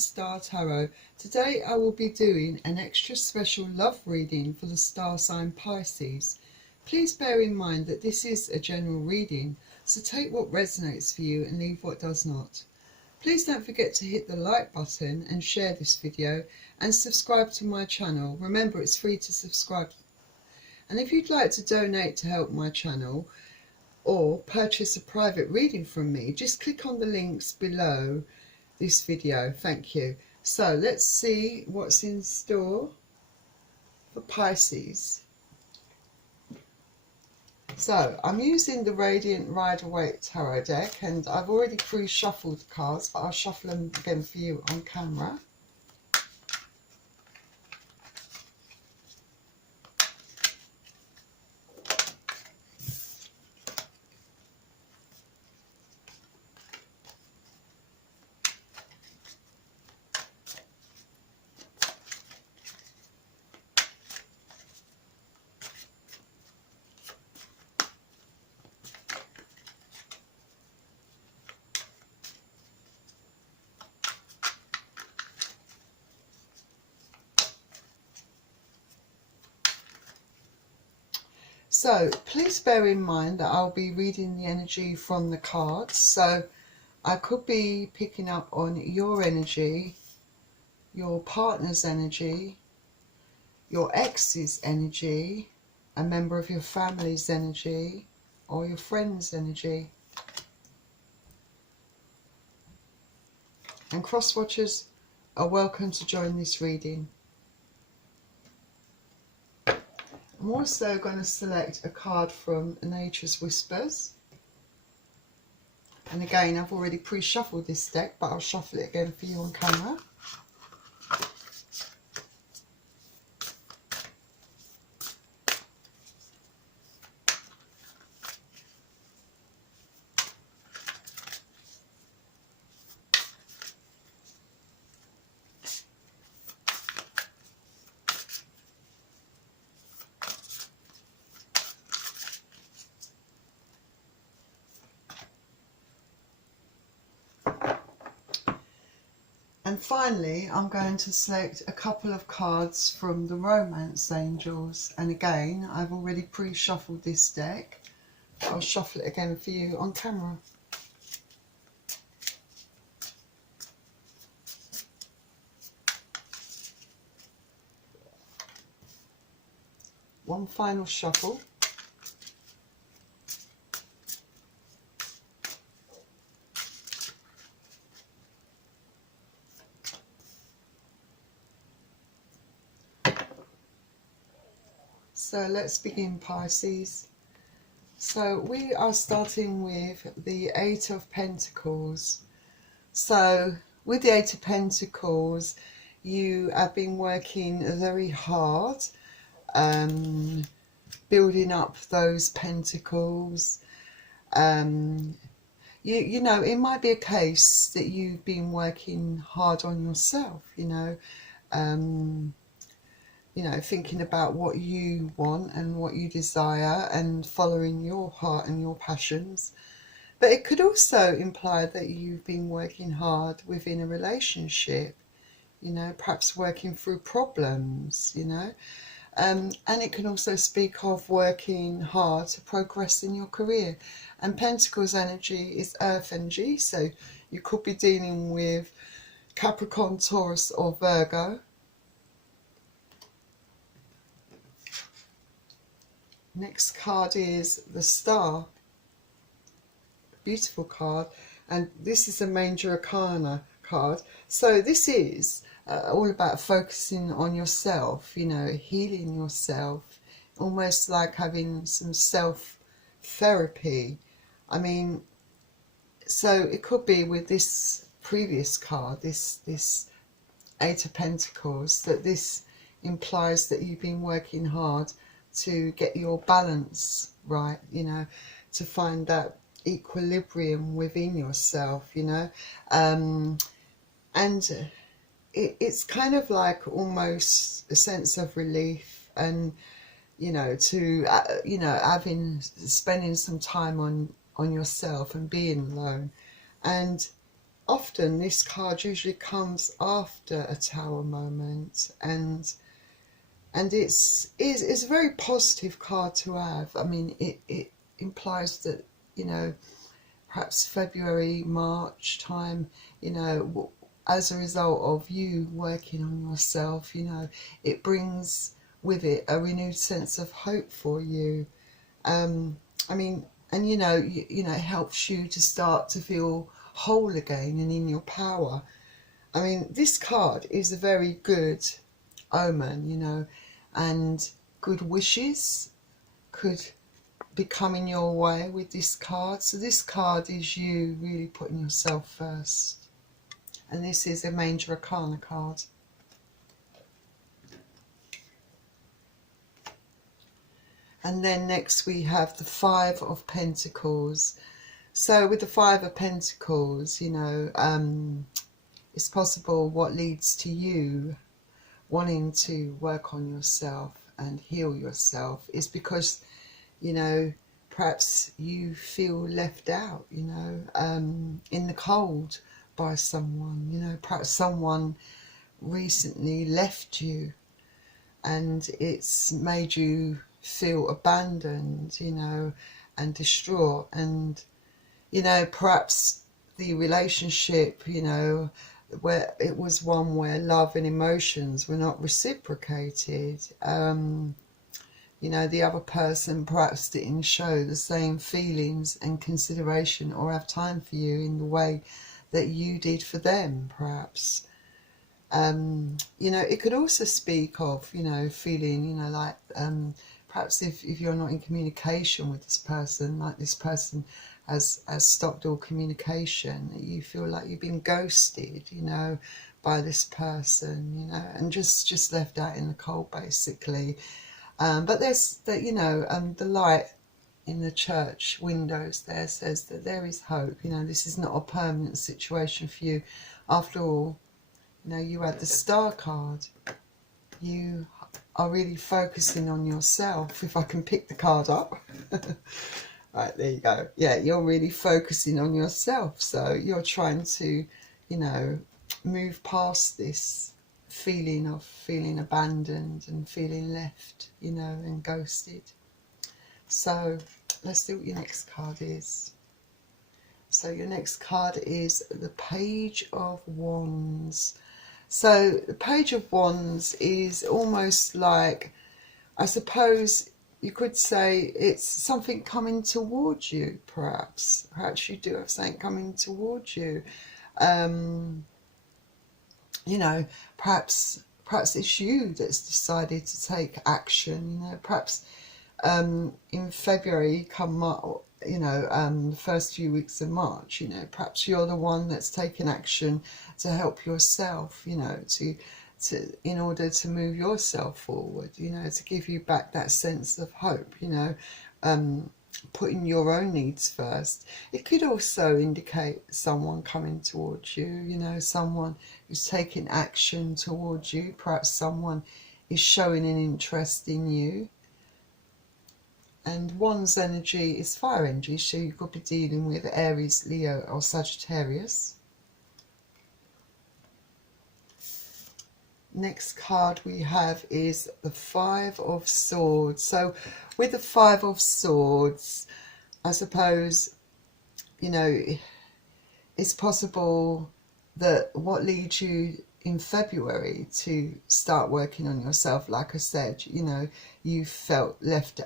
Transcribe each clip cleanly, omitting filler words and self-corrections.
Star Tarot. Today I will be doing an extra special love reading for the star sign Pisces. Please bear in mind that this is a general reading, so take what resonates for you and leave what does not. Please don't forget to hit the like button and share this video and subscribe to my channel. Remember, it's free to subscribe. And if you'd like to donate to help my channel or purchase a private reading from me, just click on the links below this video. Thank you. So let's see what's in store for Pisces. So I'm using the Radiant Rider-Waite Tarot deck, and I've already pre-shuffled the cards, but I'll shuffle them again for you on camera. So please bear in mind that I'll be reading the energy from the cards. So I could be picking up on your energy, your partner's energy, your ex's energy, a member of your family's energy, or your friend's energy. And cross-watchers are welcome to join this reading. I'm also going to select a card from Nature's Whispers. And again, I've already pre-shuffled this deck, but I'll shuffle it again for you on camera. And finally, I'm going to select a couple of cards from the Romance Angels. And again, I've already pre-shuffled this deck. I'll shuffle it again for you on camera. One final shuffle. So let's begin, Pisces. So we are starting with the Eight of Pentacles. So with the Eight of Pentacles, you have been working very hard, building up those pentacles. You know, it might be a case that you've been working hard on yourself, you know, thinking about what you want and what you desire and following your heart and your passions. But it could also imply that you've been working hard within a relationship, you know, perhaps working through problems, you know. And it can also speak of working hard to progress in your career. And Pentacles energy is earth energy, so you could be dealing with Capricorn, Taurus or Virgo. Next card is the Star. Beautiful card. And this is a Major Arcana card. So this is all about focusing on yourself, you know, healing yourself. Almost like having some self-therapy. I mean, so it could be with this previous card, this Eight of Pentacles, that this implies that you've been working hard to get your balance right, you know, to find that equilibrium within yourself, you know. And it's kind of like almost a sense of relief, and you know, to spending some time on yourself and being alone. And often this card usually comes after a Tower moment, and it's a very positive card to have. I mean, it implies that, you know, perhaps February, March time, you know, as a result of you working on yourself, you know, it brings with it a renewed sense of hope for you. I mean, and you know, it helps you to start to feel whole again and in your power. I mean, this card is a very good omen, you know, and good wishes could be coming your way with this card. So this card is you really putting yourself first. And this is a Major Arcana card. And then next we have the Five of Pentacles. So with the Five of Pentacles, you know, it's possible what leads to you wanting to work on yourself and heal yourself is because, you know, perhaps you feel left out, you know, in the cold by someone. You know, perhaps someone recently left you and it's made you feel abandoned, you know, and distraught. And, you know, perhaps the relationship, you know, where it was one where love and emotions were not reciprocated. You know, the other person perhaps didn't show the same feelings and consideration or have time for you in the way that you did for them, perhaps. You know, it could also speak of, you know, feeling, you know, like perhaps if you're not in communication with this person, like this person has stopped all communication, you feel like you've been ghosted, you know, by this person, you know, and just left out in the cold, basically. But there's that, you know, the light in the church windows there says that there is hope. You know, this is not a permanent situation for you. After all, you know, you had the Star card. You are really focusing on yourself. If I can pick the card up. Right, there you go. Yeah, you're really focusing on yourself. So you're trying to, you know, move past this feeling of feeling abandoned and feeling left, you know, and ghosted. So let's see what your next card is. So your next card is the Page of Wands. So the Page of Wands is almost like, I suppose you could say it's something coming towards you, perhaps. Perhaps you do have something coming towards you. You know, perhaps it's you that's decided to take action. You know, perhaps in February, you know, the first few weeks of March, you know, perhaps you're the one that's taken action to help yourself, you know, in order to move yourself forward, you know, to give you back that sense of hope, you know, putting your own needs first. It could also indicate someone coming towards you, you know, someone who's taking action towards you. Perhaps someone is showing an interest in you. And Wands energy is fire energy, so you could be dealing with Aries, Leo or Sagittarius. Next card we have is the Five of Swords. So with the Five of Swords, I suppose, you know, it's possible that what leads you in February to start working on yourself, like I said, you know, you felt left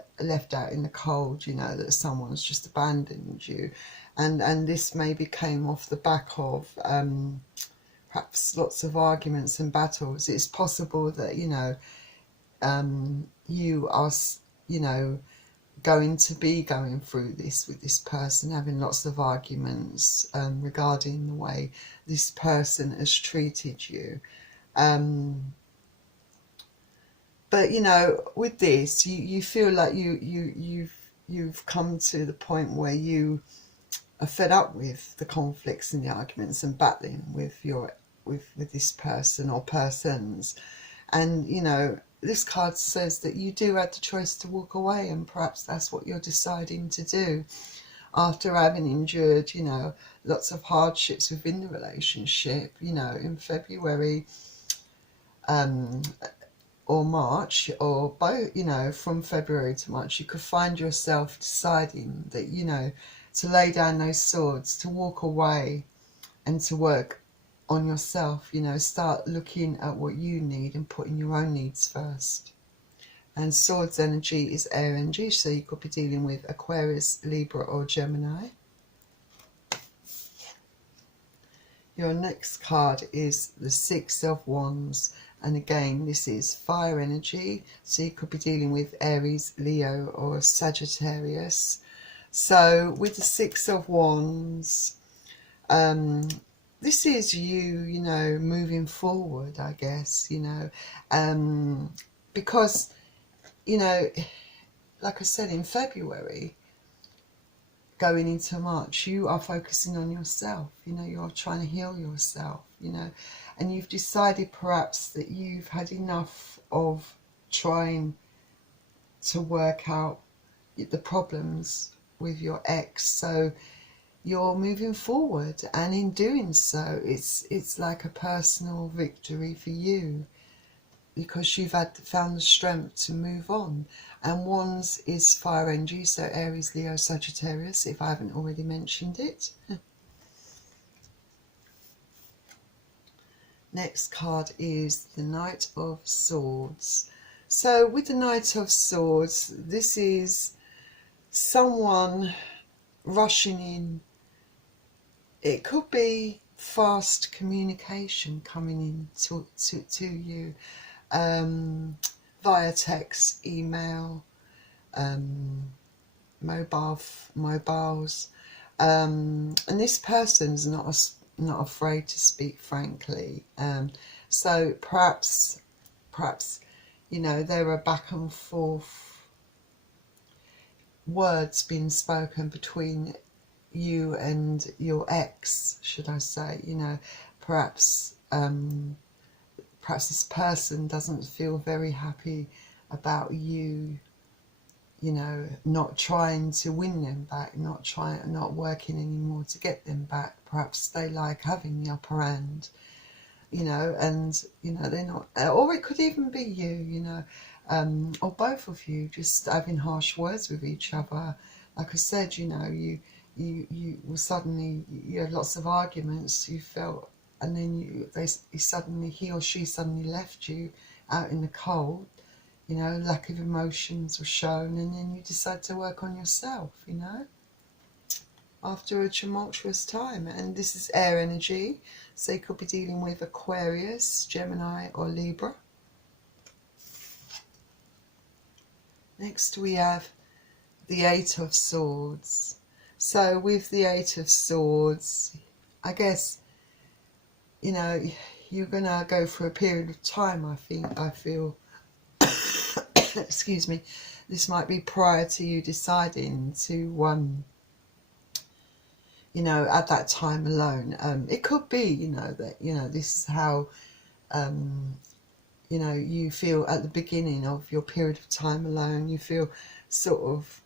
out in the cold, you know, that someone's just abandoned you, and this maybe came off the back of perhaps lots of arguments and battles. It's possible that, you know, you are, you know, going to be going through this with this person, having lots of arguments regarding the way this person has treated you. But, you know, with this, you feel like you've come to the point where you are fed up with the conflicts and the arguments and battling with this person or persons. And, you know, this card says that you do have the choice to walk away, and perhaps that's what you're deciding to do. after having endured, you know, lots of hardships within the relationship, you know, in February or March, or both, you know, from February to March, you could find yourself deciding that, you know, to lay down those swords, to walk away and to work on yourself, you know, start looking at what you need and putting your own needs first. And swords energy is air energy, so you could be dealing with Aquarius, Libra or Gemini. Your next card is the Six of Wands, and again this is fire energy, so you could be dealing with Aries, Leo or Sagittarius. So with the Six of Wands, this is you, you know, moving forward, I guess, you know, because, you know, like I said, in February, going into March, you are focusing on yourself, you know, you're trying to heal yourself, you know, and you've decided perhaps that you've had enough of trying to work out the problems with your ex, so you're moving forward, and in doing so it's like a personal victory for you, because you've found the strength to move on. And Wands is fire energy, so Aries, Leo, Sagittarius, if I haven't already mentioned it. Next card is the Knight of Swords. So with the Knight of Swords, this is someone rushing in. It could be fast communication coming in to you, via text, email, mobiles, and this person's not afraid to speak frankly. So perhaps, you know, there are back and forth words being spoken between you and your ex, should I say, you know, perhaps this person doesn't feel very happy about you, you know, not trying to win them back, not working anymore to get them back. Perhaps they like having the upper hand, you know, and, you know, they're not, or it could even be you, you know, or both of you just having harsh words with each other. Like I said, you know, you will suddenly, you had lots of arguments, you felt, and then he or she suddenly left you out in the cold, you know, lack of emotions were shown, and then you decide to work on yourself, you know, after a tumultuous time. And this is air energy, so you could be dealing with Aquarius, Gemini or Libra. Next we have the Eight of Swords. So with the Eight of Swords, I guess, you know, you're going to go for a period of time, I feel, excuse me, this might be prior to you deciding to, you know, at that time alone. It could be, you know, that, you know, this is how, you know, you feel at the beginning of your period of time alone. You feel sort of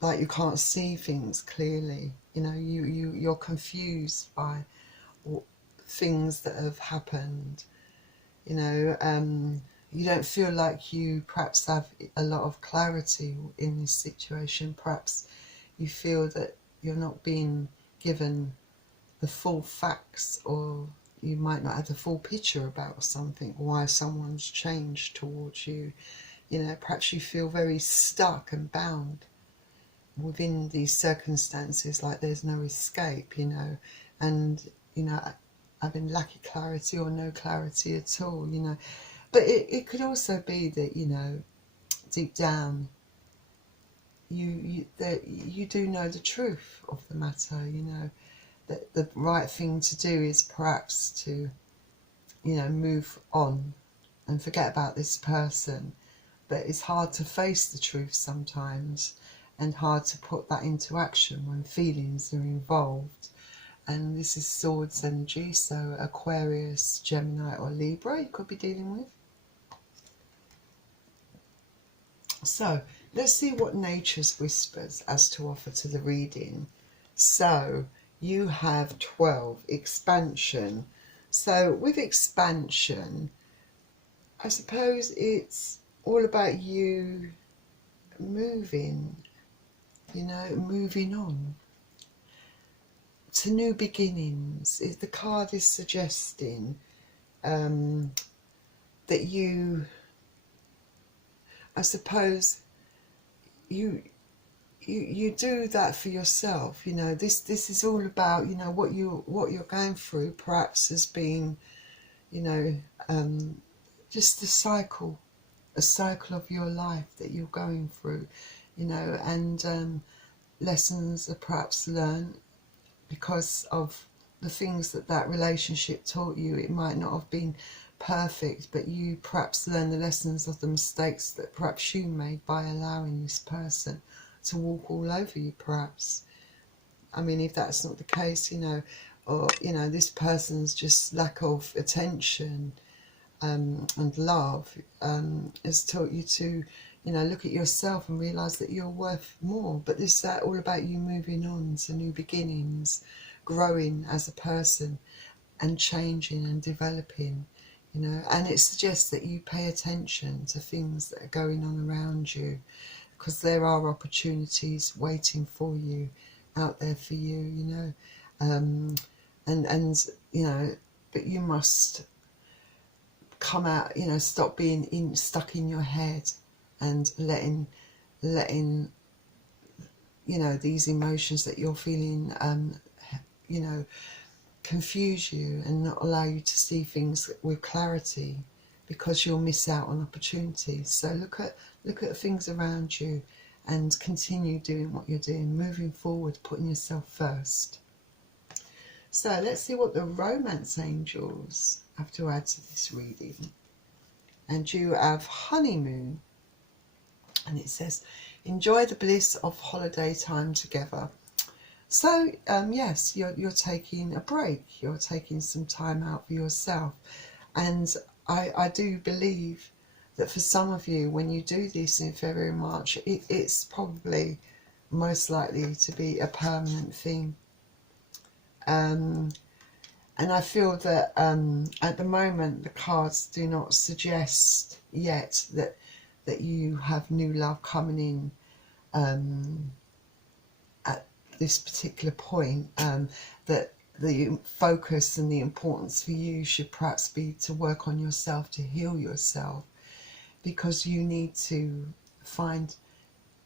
like you can't see things clearly, you know, you're confused by things that have happened, you know, you don't feel like you perhaps have a lot of clarity in this situation. Perhaps you feel that you're not being given the full facts, or you might not have the full picture about something, why someone's changed towards you. You know, perhaps you feel very stuck and bound within these circumstances, like there's no escape, you know, and, you know, having lack of clarity or no clarity at all, you know. But it could also be that, you know, deep down you do know the truth of the matter, you know, that the right thing to do is perhaps to, you know, move on and forget about this person. But it's hard to face the truth sometimes, and hard to put that into action when feelings are involved. And this is Swords energy, so Aquarius, Gemini or Libra you could be dealing with. So let's see what nature's whispers has to offer to the reading. So you have 12, expansion. So with expansion, I suppose it's all about you moving, you know, moving on to new beginnings. The card is suggesting that you, I suppose, you do that for yourself. You know, this is all about, you know, what you're going through perhaps has been, you know, just a cycle of your life that you're going through, you know, and lessons are perhaps learned because of the things that relationship taught you. It might not have been perfect, but you perhaps learned the lessons of the mistakes that perhaps you made by allowing this person to walk all over you, perhaps. I mean, if that's not the case, you know, or, you know, this person's just lack of attention and love has taught you to, you know, look at yourself and realise that you're worth more. But this is all about you moving on to new beginnings, growing as a person and changing and developing, you know. And it suggests that you pay attention to things that are going on around you, because there are opportunities waiting for you out there for you, you know. And you know, but you must come out, you know, stop being stuck in your head and letting you know, these emotions that you're feeling you know, confuse you and not allow you to see things with clarity, because you'll miss out on opportunities. So look at things around you and continue doing what you're doing, moving forward, putting yourself first. So let's see what the romance angels have to add to this reading. And you have honeymoon, and it says, enjoy the bliss of holiday time together. So yes, you're taking a break, you're taking some time out for yourself. And I do believe that for some of you, when you do this in February, March, it's probably most likely to be a permanent thing. And I feel that at the moment the cards do not suggest yet that you have new love coming in at this particular point, that the focus and the importance for you should perhaps be to work on yourself, to heal yourself, because you need to find,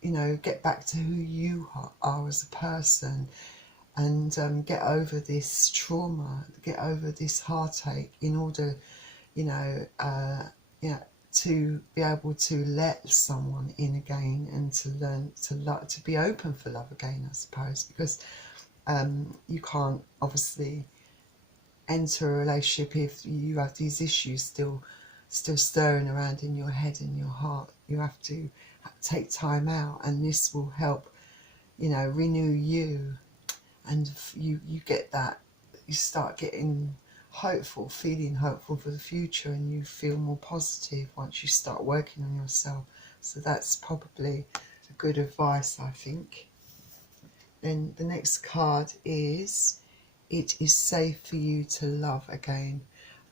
you know, get back to who you are as a person, and get over this trauma, get over this heartache, in order, you know, to be able to let someone in again, and to learn to love, to be open for love again, I suppose, because you can't obviously enter a relationship if you have these issues still stirring around in your head and your heart. You have to take time out, and this will help, you know, renew you. And you get that, you start getting hopeful, feeling hopeful for the future, and you feel more positive once you start working on yourself. So that's probably a good advice, I think. Then the next card is, it is safe for you to love again.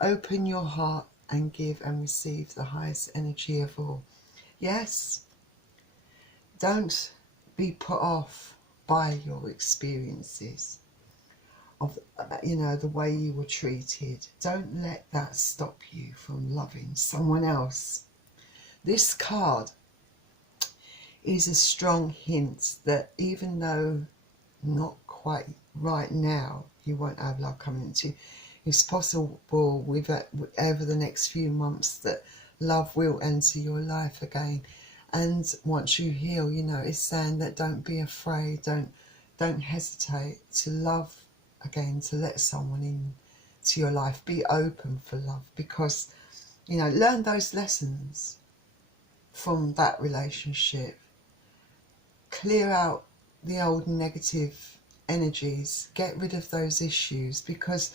Open your heart and give and receive the highest energy of all. Yes, don't be put off by your experiences of, you know, the way you were treated. Don't let that stop you from loving someone else. This card is a strong hint that even though not quite right now you won't have love coming into you, it's possible with over the next few months that love will enter your life again. And once you heal, you know, it's saying that don't be afraid, don't hesitate to love again, to let someone in to your life. Be open for love, because, you know, learn those lessons from that relationship. Clear out the old negative energies, get rid of those issues, because,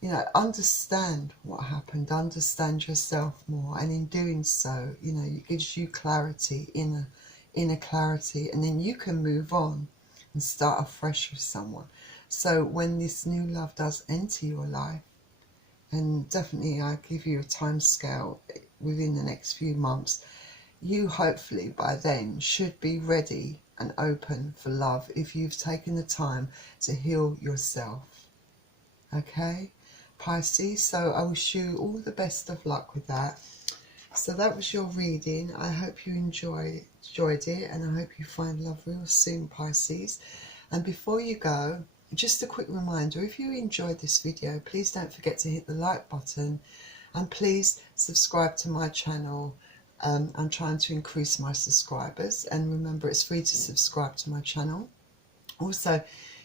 you know, understand what happened, understand yourself more, and in doing so, you know, it gives you clarity, inner clarity, and then you can move on and start afresh with someone. So when this new love does enter your life, and definitely I give you a time scale within the next few months, you hopefully by then should be ready and open for love if you've taken the time to heal yourself. Okay, Pisces, so I wish you all the best of luck with that. So that was your reading. I hope you enjoyed it, and I hope you find love real soon, Pisces. And before you go, just a quick reminder, if you enjoyed this video, please don't forget to hit the like button, and please subscribe to my channel. I'm trying to increase my subscribers, and remember, it's free to subscribe to my channel. Also,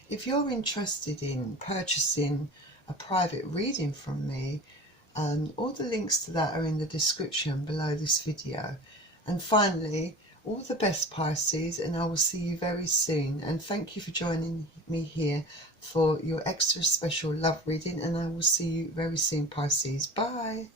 if you're interested in purchasing a private reading from me, all the links to that are in the description below this video. And finally, all the best, Pisces, and I will see you very soon. And thank you for joining me here for your extra special love reading, and I will see you very soon, Pisces. Bye.